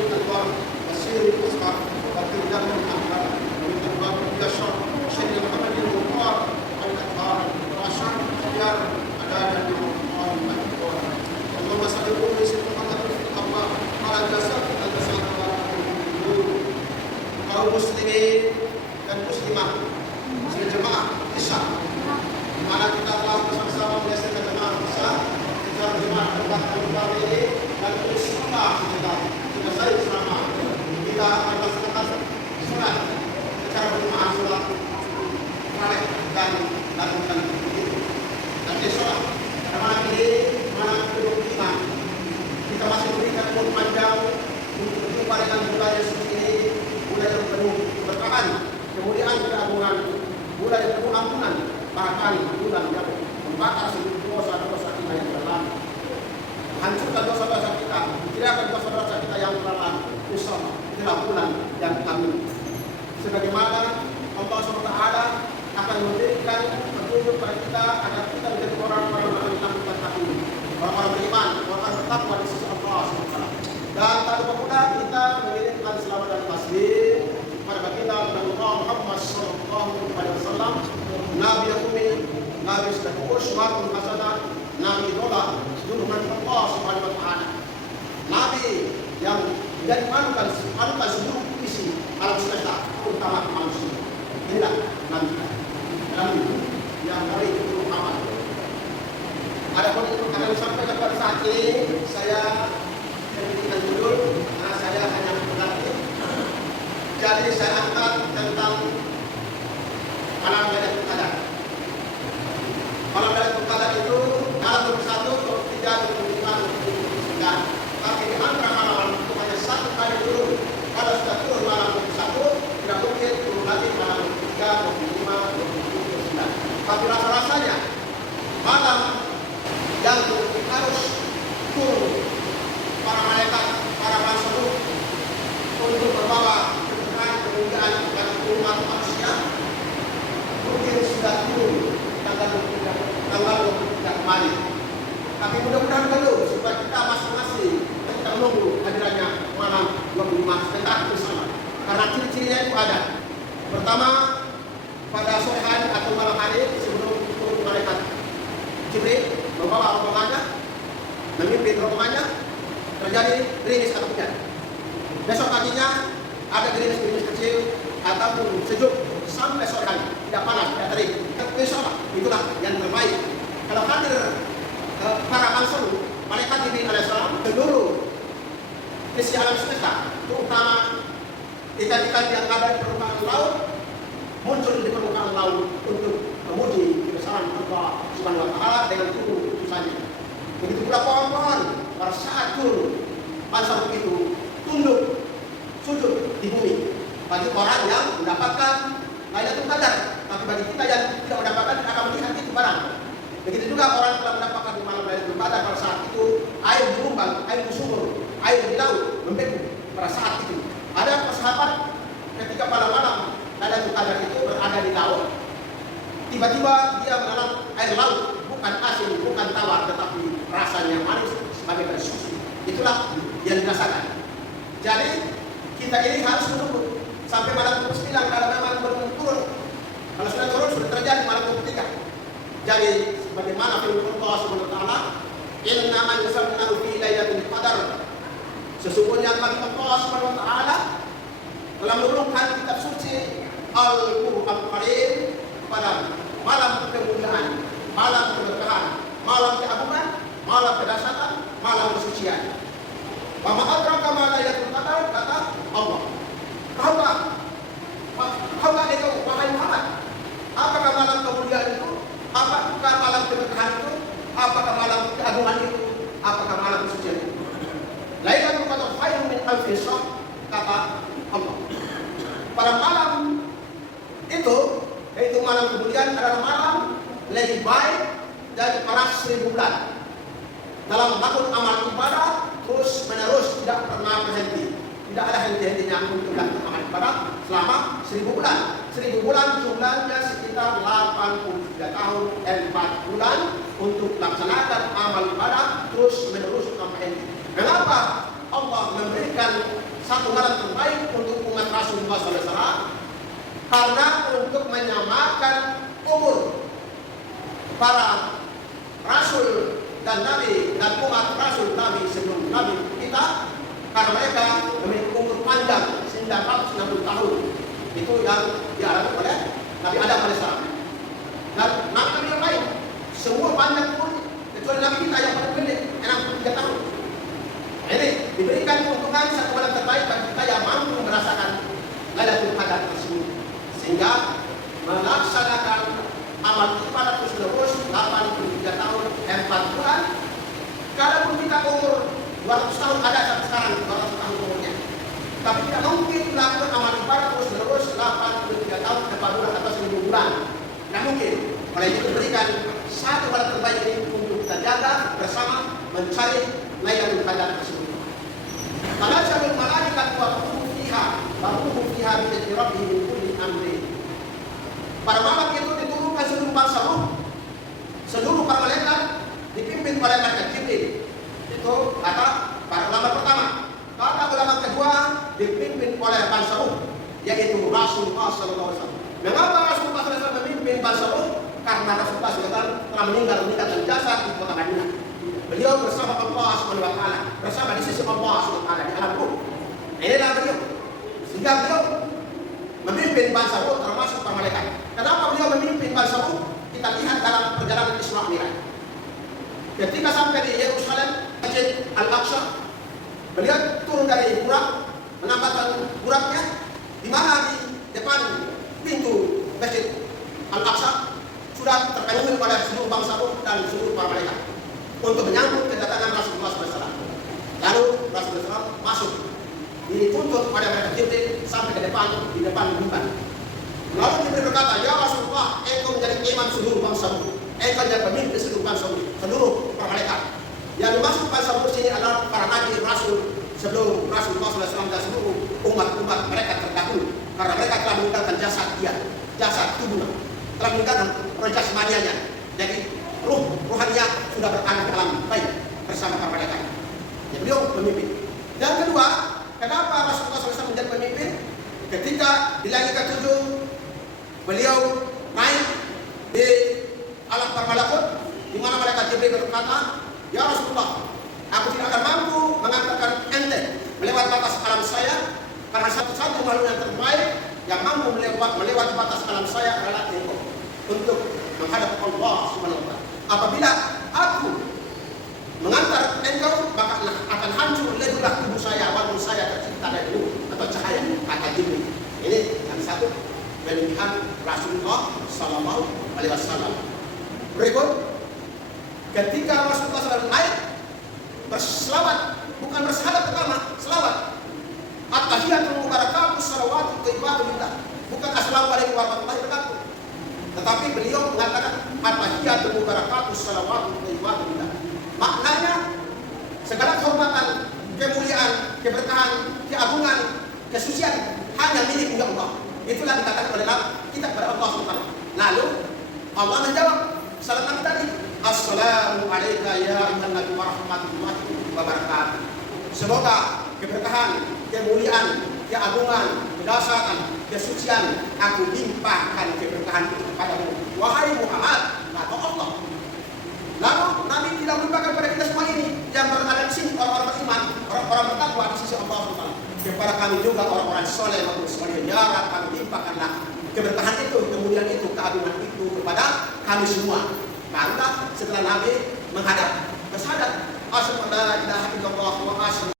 الأنوار وسير الأسمار وفي دم الأنهار ومن أنوار اليسر شيء محمد المختار والأطهار وأشرف الأخيار أدانا بالمختار المذكور اللهم صل وسلم محمد في الله على جسد kaum muslimin dan muslimah sejamaah Isya, di mana kita telah bersama-sama menyaksikan jemaah Isya, kita jemaah tempat kita ini dan sunnah kita selesai bersama. Kita akan melaksanakan sunat secara berjemaah sholat tarawih dan lakukan itu. Dan besok malam ini malam ke-25 kita masih berikan umur panjang untuk berjumpa dengan budaya seperti ini. Bulan yang penuh bertahan, kemudian keagungan, bulan yang penuh ampunan, bahkan bulan yang membakar seluruh dosa-dosa kita yang telah lalu. Hancurkan dosa-dosa kita, tirahkan dosa-dosa kita yang telah lalu. Insyaallah, itulah bulan yang kami. Sebagaimana Allah SWT akan memberikan petunjuk kepada kita agar kita menjadi orang-orang yang bertakwa, orang-orang beriman, orang bertakwa di sisi Allah SWT. Dan tak lupa pula kita mengirimkan selamat dan taslim kepada baginda Muhammad sallallahu alaihi wasallam, Nabi Ummi, Nabi Syafi'ul Syuhadul Hasanah, Nabi Dola, junjungan Allah Subhanahu wa taala. Nabi yang menjadi panutan seluruh isi alam semesta, terutama manusia. Inilah Nabi yang dari Muhammad. Adapun itu akan disampaikan pada saat ini, saya memberikan judul, karena saya hanya mengerti. Jadi saya angkat tentang malam Lailatul Qadar. Malam Lailatul Qadar itu malam 21, 23, 25, 29. Tapi di antara malam itu hanya satu kali turun. Kalau sudah turun malam 21, tidak mungkin turun lagi malam 23, 25, 29. Tapi rasa-rasanya malam yang harus turun para malaikat, para rasul untuk membawa kemuliaan kepada umat manusia mungkin sudah turun tanggal 23 kemarin. Tapi mudah-mudahan belum, supaya kita masing-masing kita menunggu hadirannya malam 25 sebentar bersama. Karena ciri-cirinya itu ada. Pertama, pada sore hari atau malam hari sebelum turun malaikat Jibril membawa rombongannya, memimpin rombongannya, terjadi gerimis atau hujan. Besok paginya ada gerimis-gerimis kecil ataupun sejuk sampai sore hari, tidak panas, tidak terik. Insyaallah itulah yang terbaik. Kalau hadir para rasul, malaikat Jibril alaihissalam, seluruh isi alam semesta, terutama ikan-ikan yang ada di permukaan laut, muncul di permukaan laut untuk memuji kebesaran Allah Subhanahu wa taala dengan turun utusannya. Begitu pula pohon-pohon pada saat turun bangsa begitu tunduk sujud di bumi bagi orang yang mendapatkan Lailatul Qadar. Tapi bagi kita yang tidak mendapatkan, kita akan melihat itu barang. Begitu juga orang yang telah mendapatkan di malam Lailatul Qadar, pada saat itu air gelombang, air di sumur, air di laut membeku pada saat itu. Ada sahabat ketika pada malam Lailatul Qadar itu berada di laut, tiba-tiba dia menanam air laut, bukan asin, bukan tawar, tetapi rasanya manis sebagai susu. Itulah yang dirasakan. Jadi kita ini harus menunggu sampai malam 29 kalau memang belum turun. Kalau sudah turun sudah terjadi malam 23. Jadi sebagaimana firman Allah Subhanahu wa taala, "Inna man yasallu fi lailatul qadar." Sesungguhnya kami Allah Subhanahu wa taala telah menurunkan kitab suci Al-Qur'an Karim pada malam kemuliaan, malam keberkahan, malam keagungan, malam kedahsyatan, malam kesucian. Wa ma adraka ma lailatul qadar, kata Allah. Tahukah itu wahai Muhammad? Apakah malam kemuliaan itu? Apakah malam keberkahan itu? Apakah malam keagungan itu? Apakah malam kesucian itu? Lailatul qadar khairun min alfi syahr, kata Allah. Pada malam itu, yaitu malam kemuliaan, adalah malam lebih baik dari para 1000 bulan. Dalam melakukan amal ibadah terus menerus, tidak pernah berhenti. Tidak ada henti-hentinya untuk melakukan amal ibadah selama 1000 bulan. 1000 bulan jumlahnya sekitar 83 tahun dan 4 bulan untuk melaksanakan amal ibadah terus menerus tanpa henti. Kenapa Allah memberikan satu hal yang terbaik untuk umat Rasulullah SAW, karena untuk menyamakan umur para Rasul dan Nabi dan umat Rasul Nabi sebelum Nabi kita, karena mereka memiliki umur panjang 960 tahun. Itu yang dialami oleh Nabi Adam AS. Dan Nabi yang lain semua panjang umurnya, kecuali Nabi kita yang paling pendek 63 tahun. Ini diberikan keuntungan satu hal yang terbaik bagi kita yang mampu merasakan Lailatul Qadar tersebut, sehingga melaksanakan amal ibadah terus 83 tahun 4 bulan. Kalaupun kita umur 200 tahun, ada sampai sekarang 200 tahun umurnya, tapi tidak mungkin melakukan amal ibadah terus 83 tahun 4 bulan atau 1000 bulan. Tidak mungkin. Oleh itu diberikan satu hal terbaik ini untuk kita jaga bersama mencari Lailatul Qadar tersebut. Tanazalul malaikat wa ruhu fiha bi idzni rabbihim min kulli amrin. Pada malam itu diturunkan seluruh bangsa ruh, seluruh para malaikat dipimpin oleh malaikat Jibril. Itu kata para ulama pertama. Kata ulama kedua dipimpin oleh bangsa ruh, yaitu Rasulullah SAW. Mengapa Rasulullah SAW memimpin bangsa ruh? Karena Rasulullah SAW telah meninggalkan jasad di kota Madinah. Beliau bersama Allah SWT, bersama di sisi Allah SWT di alam ruh. Inilah beliau. Sehingga beliau memimpin bangsa ruh termasuk para malaikat. Kenapa beliau memimpin bangsa ruh? Kita lihat dalam perjalanan Isra Mi'raj. Ketika sampai di Yerusalem, Masjid Al-Aqsa, beliau turun dari burak, menambahkan buraknya, di mana di depan pintu Masjid Al-Aqsa sudah terkayuhi oleh seluruh bangsa ruh dan seluruh para malaikat untuk menyambut kedatangan Rasulullah SAW. Lalu Rasulullah SAW masuk, dituntut oleh malaikat Jibril sampai di depan mimbar. Lalu Jibril berkata, ya Rasulullah, engkau menjadi imam seluruh bangsa ruh, engkau menjadi pemimpin seluruh bangsa ruh, seluruh para malaikat. Yang dimaksud bangsa ruh sini adalah para nabi Rasul sebelum Rasulullah SAW dan seluruh umat-umat mereka terdahulu, karena mereka telah meninggalkan jasad tubuh, telah meninggalkan roh jasmanianya. Jadi ruhaniah sudah beranak dalam baik bersama para malaikat. Jadi beliau pemimpin. Dan kedua, kenapa Rasulullah SAW menjadi pemimpin? Ketika di langit ke-7 beliau naik di alam para malakut, di mana malaikat Jibril berkata, ya Rasulullah, aku tidak akan mampu mengantarkan ente melewati batas alam saya, karena satu-satu makhluk yang terbaik yang mampu melewati batas alam saya adalah engkau, untuk menghadap Allah Subhanahu wa Ta'ala. Apabila aku mengantar engkau, maka akan hancur ledulah tubuh saya, walaupun saya tercipta dari nur atau cahaya, kata Jibril. Ini yang satu kelebihan Rasulullah Sallallahu Alaihi Wasallam. Berikut, ketika Rasulullah SAW naik berselawat, bukan bersyahadat pertama, selawat. At-tahiyatul mubarakatuh salawatu thayyibatu lillah, bukan assalamualaikum warahmatullahi wabarakatuh. Tetapi beliau mengatakan at-tahiyatul mubarakatuh salawatu thayyibatu lillah. Maknanya segala kehormatan, kemuliaan, keberkahan, keagungan, kesucian hanya milik Allah. Itulah dikatakan oleh kitab kepada Allah SWT. Lalu Allah menjawab salam Nabi tadi, assalamu alayka ya ayyuhan nabi wa rahmatullahi wa barakatuh. Semoga keberkahan, kemuliaan, keagungan, kedahsyatan, kesucian aku limpahkan keberkahan itu kepadamu, wahai Muhammad, kata Allah. Lalu Nabi tidak melupakan kepada kita semua ini yang berada di sini, orang-orang beriman, orang-orang bertakwa di sisi Allah SWT. Kepada kami juga orang-orang soleh maupun soleh, ya Rabb, kami limpahkanlah keberkahan itu, kemuliaan itu, keagungan itu kepada kami semua. Barulah setelah Nabi menghadap bersyahadat, asyhadu an la ilaha illallah wa asyhadu